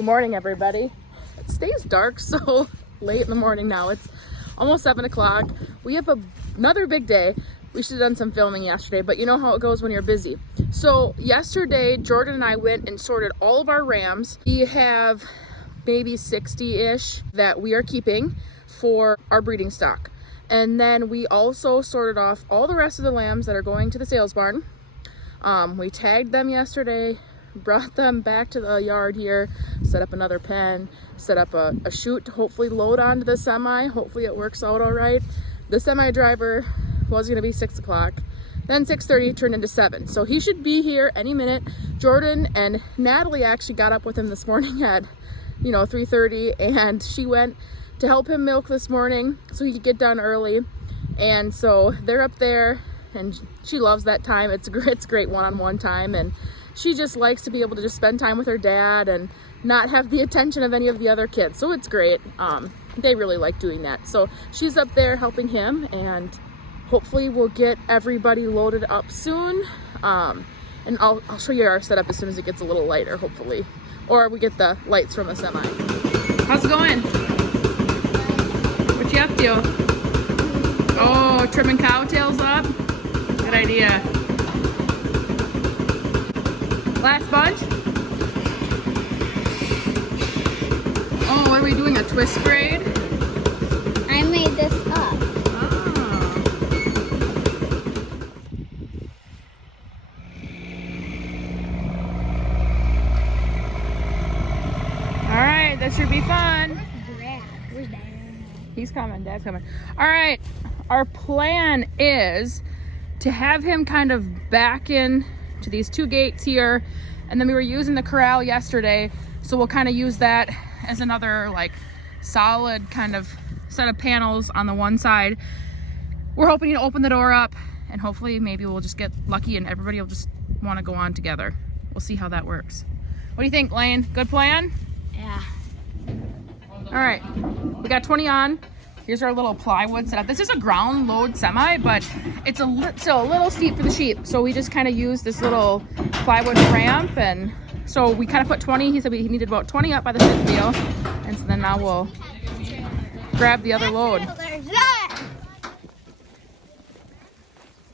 Good morning, everybody. It stays dark so late in the morning now. It's almost 7 o'clock. We have another big day. We should have done some filming yesterday, but you know how it goes when you're busy. So yesterday, Jordan and I went and sorted all of our rams. We have maybe 60-ish that we are keeping for our breeding stock. And then we also sorted off all the rest of the lambs that are going to the sales barn. We tagged them yesterday, brought them back to the yard here, set up another pen, set up a chute to hopefully load onto the semi. Hopefully it works out all right. The semi driver was gonna be 6 o'clock. Then 6:30 turned into 7. So he should be here any minute. Jordan and Natalie actually got up with him this morning at 3:30, and she went to help him milk this morning so he could get done early. And so they're up there and she loves that time. It's great one-on-one time, and she just likes to be able to just spend time with her dad and not have the attention of any of the other kids. So it's great. They really like doing that. So she's up there helping him, and hopefully we'll get everybody loaded up soon. And I'll show you our setup as soon as it gets a little lighter, hopefully. Or we get the lights from the semi. How's it going? What you up to? Oh, trimming cowtails up? Good idea. Last bunch? Oh, what are we doing? A twist braid? I made this up. Oh. All right, that should be fun. Where's Dad? He's coming, Dad's coming. All right, our plan is to have him kind of back in to these two gates here, and then we were using the corral yesterday, so we'll kind of use that as another like solid kind of set of panels on the one side. We're hoping to open the door up, and hopefully maybe we'll just get lucky and everybody will just want to go on together. We'll see how that works. What do you think, Lane? Good plan? Yeah. All right, we got 20 on. Here's our little plywood setup. This is a ground load semi, but it's still a little steep for the sheep. So we just kind of use this little plywood ramp. And so we kind of put 20. He said he needed about 20 up by the fifth wheel. And so then now we'll grab the other load.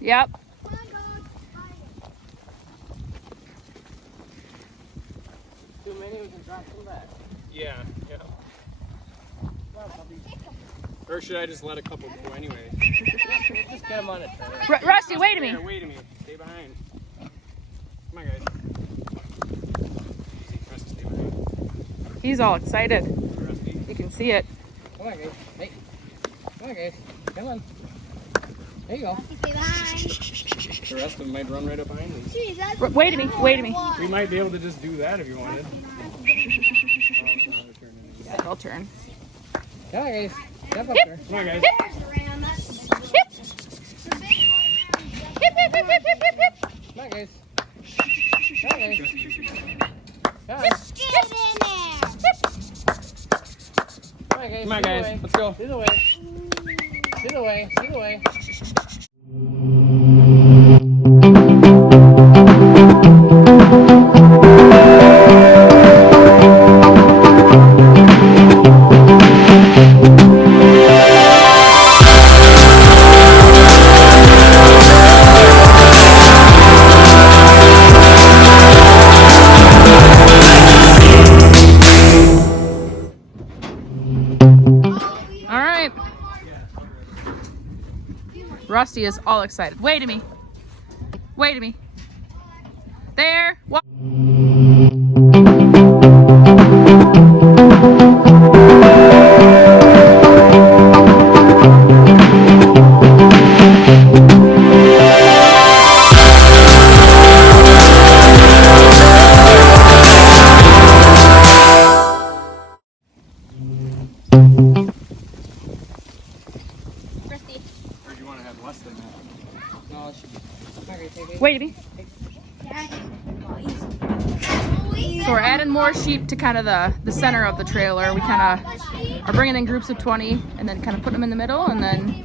Yep. Too many, we can drop them back. Yeah. Or should I just let a couple go anyway? Just get them on it. Rusty, wait a minute. Wait a minute. Stay behind. Come on, guys. Rusty, stay behind. He's all excited. Rusty. You can see it. Come on, guys. Hey. Come on, guys. Come on. There you go. Stay behind. The rest of them might run right up behind me. Wait a minute. Wait a minute. We might be able to just do that if you wanted. Yeah, I'll turn. Come on, guys. Step up Hip. there. Come on, guys. Hip. Hip, hip, hip, hip, hip, hip, hip. Come on, guys. Come on, guys. Come on. Come on, guys. Let's go. Either way. Either way. Either way. Rusty is all excited. Wait a minute. Wait a minute. There. What? Wait a minute. So we're adding more sheep to kind of the center of the trailer. We kind of are bringing in groups of 20 and then kind of putting them in the middle and then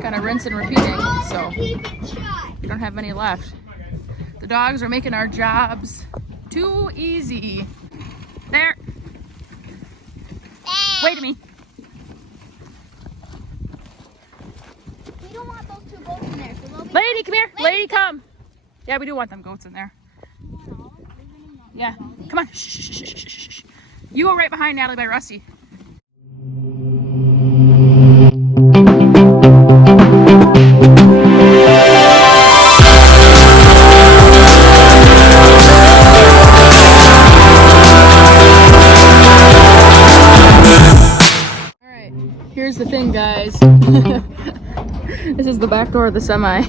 kind of rinse and repeating. So we don't have many left. The dogs are making our jobs too easy. There. come. Yeah, we do want them goats in there. Yeah, come on. Shh, shh, shh, shh, shh, shh. You go right behind Natalie by Rusty. Alright, here's the thing, guys. This is the back door of the semi.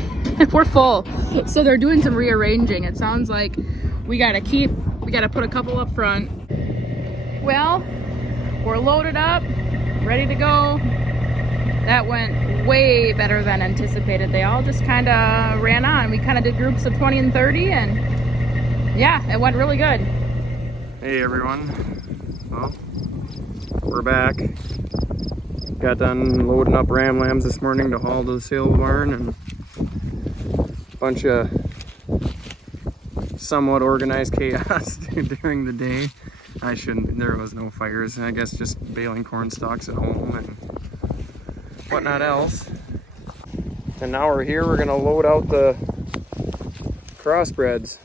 We're full. So they're doing some rearranging. It sounds like we gotta put a couple up front. Well, we're loaded up, ready to go. That went way better than anticipated. They all just kind of ran on. We kind of did groups of 20 and 30, and yeah, it went really good. Hey everyone, well, we're back. Got done loading up ram lambs this morning to haul to the sale barn, and a bunch of somewhat organized chaos during the day. There was no fires. I guess just baling corn stalks at home and whatnot else. And now we're here, we're gonna load out the crossbreds.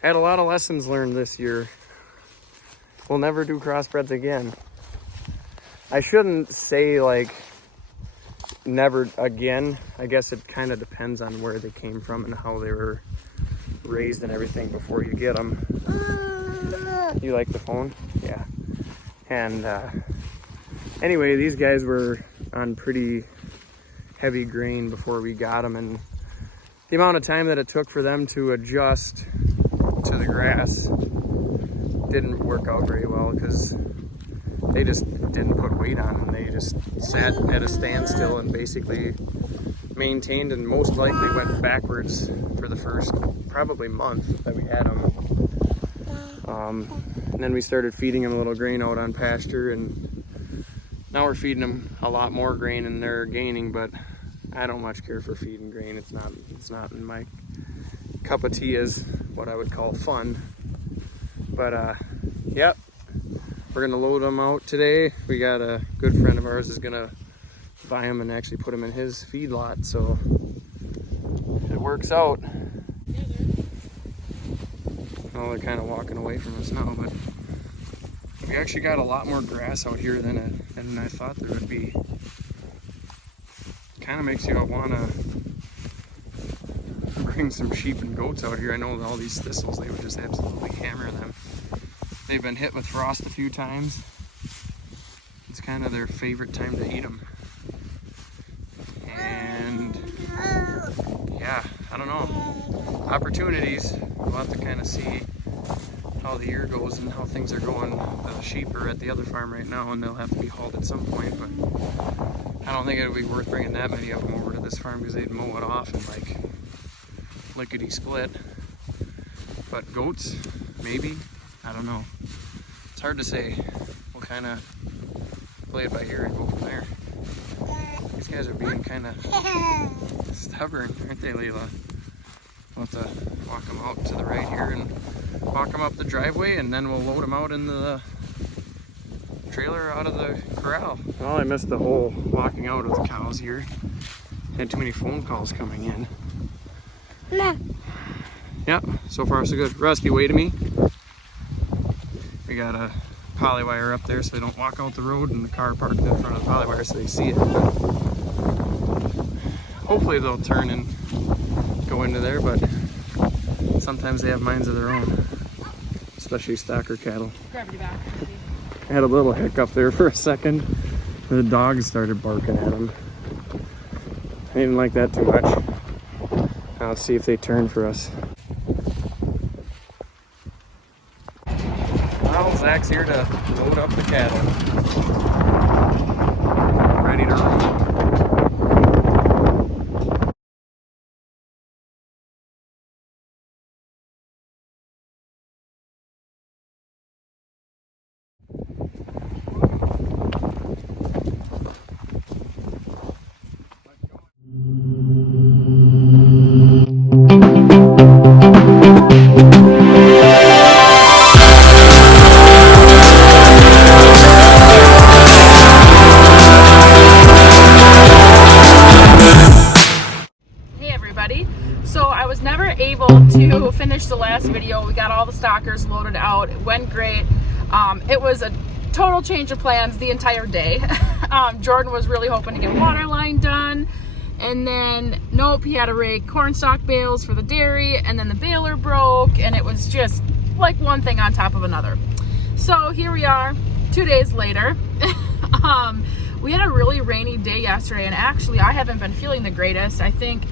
Had a lot of lessons learned this year. We'll never do crossbreds again. I shouldn't say like never again. I guess it kind of depends on where they came from and how they were raised and everything before you get them. You like the phone? Yeah. And anyway, these guys were on pretty heavy grain before we got them, and the amount of time that it took for them to adjust to the grass didn't work out very well, because they just didn't put weight on them. They just sat at a standstill and basically maintained, and most likely went backwards for the first probably month that we had them. And then we started feeding them a little grain out on pasture, and now we're feeding them a lot more grain, and they're gaining, but I don't much care for feeding grain. It's not in my cup of tea as what I would call fun. But yep, we're gonna load them out today. We got a good friend of ours is gonna buy them and actually put them in his feedlot, so if it works out. Well, they're kind of walking away from us now, but we actually got a lot more grass out here than I thought there would be. Kind of makes you want to bring some sheep and goats out here. I know that all these thistles, they would just absolutely hammer them. They've been hit with frost a few times. It's kind of their favorite time to eat them. And yeah, I don't know. Opportunities. We'll have to kind of see how the year goes and how things are going. The sheep are at the other farm right now, and they'll have to be hauled at some point, but I don't think it would be worth bringing that many of them over to this farm, because they'd mow it off and like lickety split. But goats, maybe, I don't know. It's hard to say. We'll kind of play it by ear and go from there. These guys are being kind of stubborn, aren't they, Leila? We'll have to walk them out to the right here and walk them up the driveway, and then we'll load them out in the trailer out of the corral. Well, I missed the whole walking out of the cows here. Had too many phone calls coming in. No. Yep, so far so good. Rusty, wait to me. We got a poly wire up there so they don't walk out the road, and the car parked in front of the poly wire so they see it. Hopefully they'll turn and go into there, but sometimes they have minds of their own, especially stocker cattle. Gravity back. I had a little hiccup there for a second. The dogs started barking at them. I didn't like that too much. Now let's see if they turn for us. Well, Zach's here to load up the cattle. Ready to roll. last video. We got all the stockers loaded out. It went great. It was a total change of plans the entire day. Jordan was really hoping to get water line done, and then nope, he had to rake cornstalk bales for the dairy, and then the baler broke, and it was just like one thing on top of another. So here we are 2 days later. We had a really rainy day yesterday, and actually I haven't been feeling the greatest. I think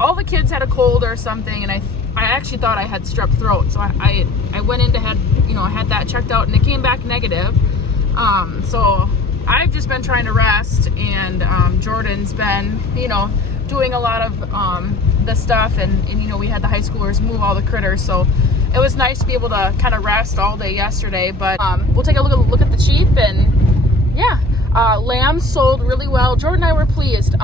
all the kids had a cold or something, and I actually thought I had strep throat. So I went in to had that checked out, and it came back negative. So I've just been trying to rest, and Jordan's been, doing a lot of the stuff, and we had the high schoolers move all the critters. So it was nice to be able to kind of rest all day yesterday. But we'll take a look at the sheep, and yeah, lambs sold really well. Jordan and I were pleased.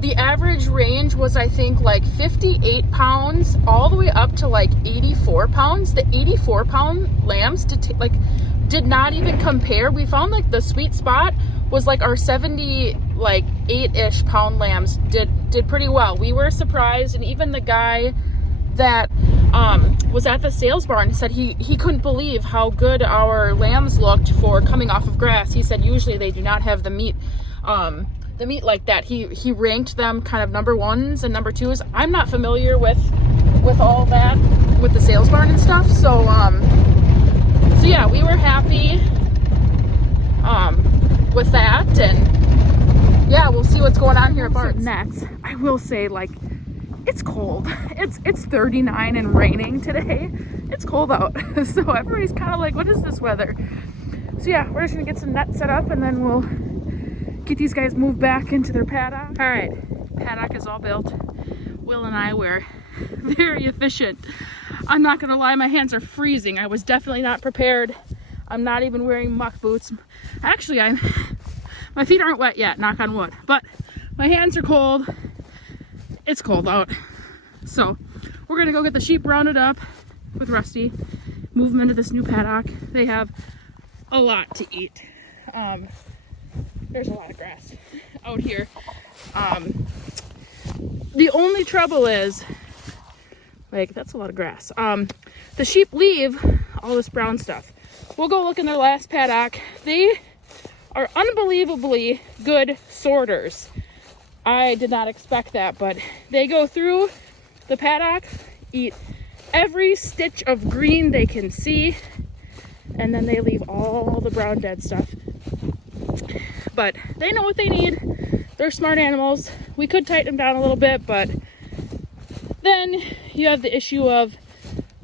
The average range was, I think, like 58 pounds all the way up to like 84 pounds. The 84-pound lambs did not even compare. We found like the sweet spot was like our 78-ish pound lambs did pretty well. We were surprised, and even the guy that was at the sales barn said he couldn't believe how good our lambs looked for coming off of grass. He said usually they do not have the meat like that. He ranked them kind of number ones and number twos. I'm not familiar with all that with the sales barn and stuff. So yeah, we were happy with that, and yeah, we'll see what's going on here at Bart's. Next, I will say, like, it's cold. It's 39 and raining today. It's cold out. So everybody's kind of like, what is this weather? So yeah, we're just gonna get some nets set up, and then we'll get these guys moved back into their paddock. All right, paddock is all built. Will and I were very efficient. I'm not gonna lie, my hands are freezing. I was definitely not prepared. I'm not even wearing muck boots. Actually, my feet aren't wet yet, knock on wood, but my hands are cold. It's cold out. So we're gonna go get the sheep rounded up with Rusty, move them into this new paddock. They have a lot to eat. There's a lot of grass out here. The only trouble is, like, that's a lot of grass. The sheep leave all this brown stuff. We'll go look in their last paddock. They are unbelievably good sorters. I did not expect that, but they go through the paddock, eat every stitch of green they can see, and then they leave all the brown dead stuff. But they know what they need. They're smart animals. We could tighten them down a little bit, but then you have the issue of,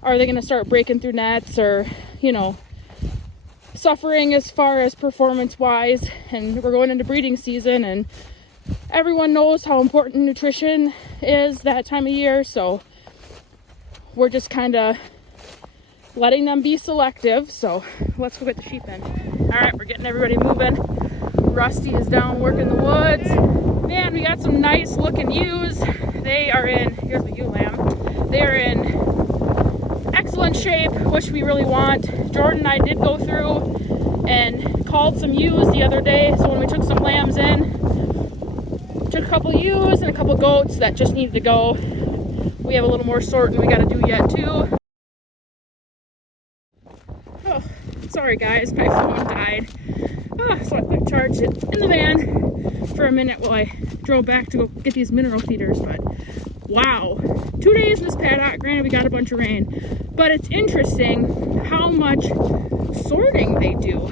are they going to start breaking through nets, or, suffering as far as performance wise? And we're going into breeding season, and everyone knows how important nutrition is that time of year. So we're just kind of letting them be selective. So let's go get the sheep in. All right, we're getting everybody moving. Rusty is down working the woods. Man, we got some nice looking ewes. They are in, here's the ewe lamb. They are in excellent shape, which we really want. Jordan and I did go through and called some ewes the other day. So when we took some lambs in, took a couple ewes and a couple goats that just needed to go. We have a little more sorting we got to do yet too. Oh, sorry guys, my phone died. So I quick charged it in the van for a minute while I drove back to go get these mineral feeders. But wow, 2 days in this paddock. Granted, we got a bunch of rain, but it's interesting how much sorting they do.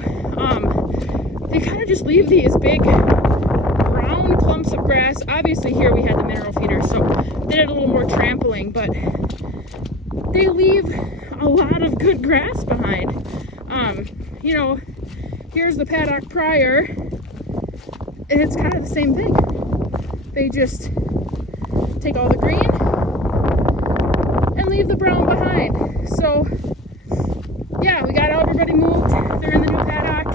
They kind of just leave these big brown clumps of grass. Obviously here we had the mineral feeders, so they did a little more trampling, but they leave a lot of good grass behind. Here's the paddock prior, and it's kind of the same thing. They just take all the green and leave the brown behind. So yeah, we got everybody moved. They're in the new paddock.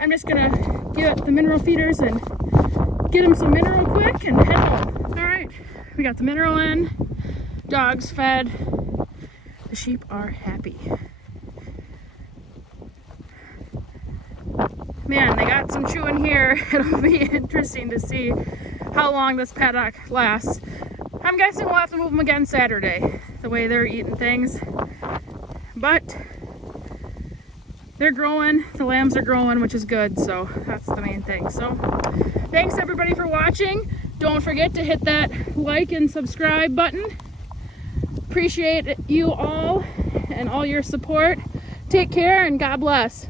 I'm just gonna get the mineral feeders and get them some mineral quick and head home. All right, we got the mineral in, dogs fed, the sheep are happy. Man, they got some chewing here. It'll be interesting to see how long this paddock lasts. I'm guessing we'll have to move them again Saturday. the way they're eating things. But they're growing, the lambs are growing, which is good, so that's the main thing. So thanks everybody for watching. Don't forget to hit that like and subscribe button. Appreciate you all and all your support. Take care and God bless.